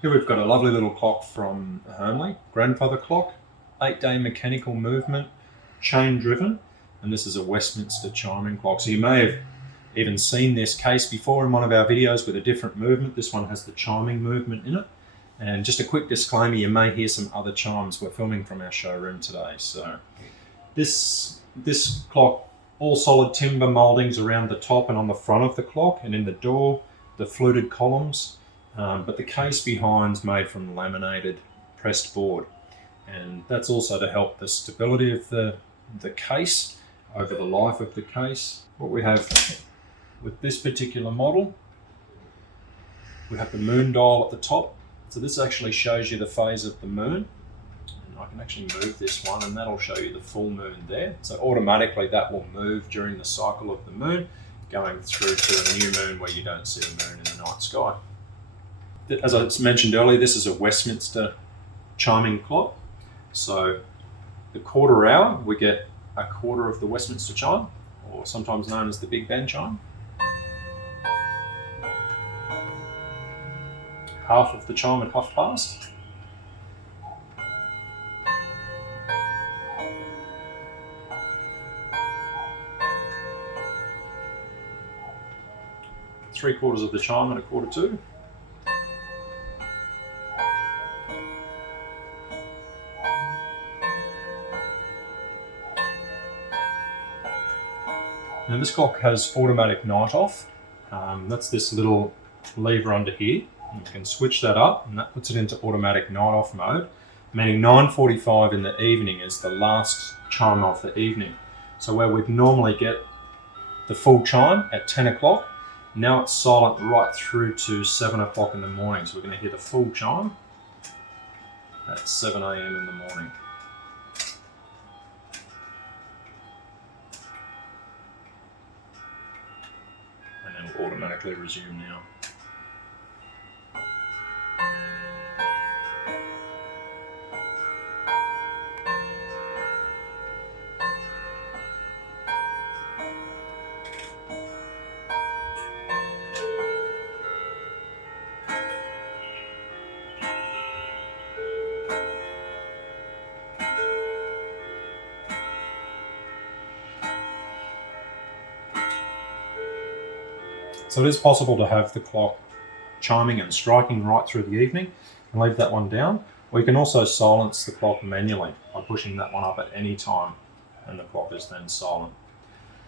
Here we've got a lovely little clock from Hermle, grandfather clock, 8-day mechanical movement, chain driven, and this is a Westminster chiming clock. So you may have even seen this case before in one of our videos with a different movement. This one has the chiming movement in it. And just a quick disclaimer, you may hear some other chimes. We're filming from our showroom today. So this clock, all solid timber mouldings around the top and on the front of the clock, and in the door, the fluted columns. But the case behind's made from laminated pressed board, and that's also to help the stability of the case over the life of the case. What we have with this particular model, we have the moon dial at the top. So this actually shows you the phase of the moon, and I can actually move this one and that'll show you the full moon there. So automatically that will move during the cycle of the moon, going through to a new moon where you don't see a moon in the night sky. As I mentioned earlier, this is a Westminster chiming clock. So the quarter hour, we get a quarter of the Westminster chime, or sometimes known as the Big Ben chime. Half of the chime at half past. Three-quarters of the chime at a quarter to. Now this clock has automatic night off. That's this little lever under here. You can switch that up and that puts it into automatic night off mode, meaning 9:45 in the evening is the last chime of the evening. So where we'd normally get the full chime at 10 o'clock, now it's silent right through to 7 o'clock in the morning. So we're going to hear the full chime at 7 a.m. in the morning. And it'll automatically resume now. So it is possible to have the clock chiming and striking right through the evening and leave that one down, or you can also silence the clock manually by pushing that one up at any time and the clock is then silent.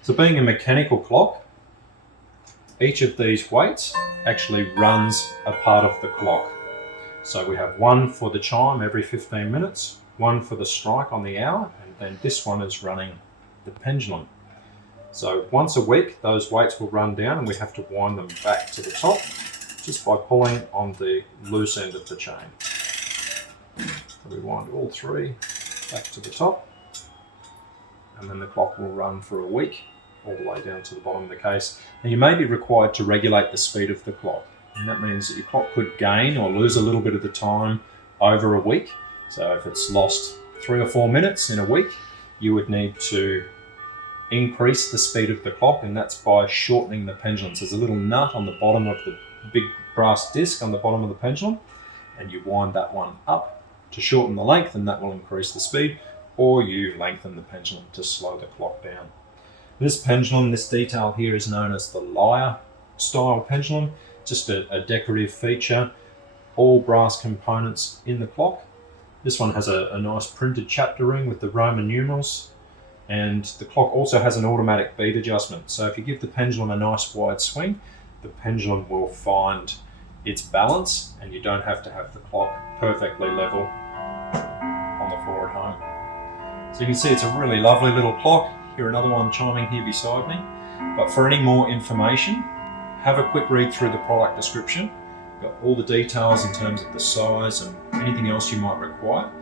So being a mechanical clock, each of these weights actually runs a part of the clock. So we have one for the chime every 15 minutes, one for the strike on the hour, and then this one is running the pendulum. So once a week, those weights will run down and we have to wind them back to the top just by pulling on the loose end of the chain. So we wind all three back to the top, and then the clock will run for a week all the way down to the bottom of the case. Now you may be required to regulate the speed of the clock, and that means that your clock could gain or lose a little bit of the time over a week. So if it's lost 3 or 4 minutes in a week, you would need to increase the speed of the clock, and that's by shortening the pendulum. So there's a little nut on the bottom of the big brass disc on the bottom of the pendulum, and you wind that one up to shorten the length, and that will increase the speed, or you lengthen the pendulum to slow the clock down. This pendulum, this detail here, is known as the lyre style pendulum, just a decorative feature, all brass components in the clock. This one has a nice printed chapter ring with the Roman numerals, and the clock also has an automatic beat adjustment. So if you give the pendulum a nice wide swing, the pendulum will find its balance and you don't have to have the clock perfectly level on the floor at home. So you can see it's a really lovely little clock. Here another one chiming here beside me. But for any more information, have a quick read through the product description. Got all the details in terms of the size and anything else you might require.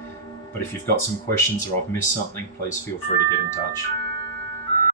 But if you've got some questions or I've missed something, please feel free to get in touch.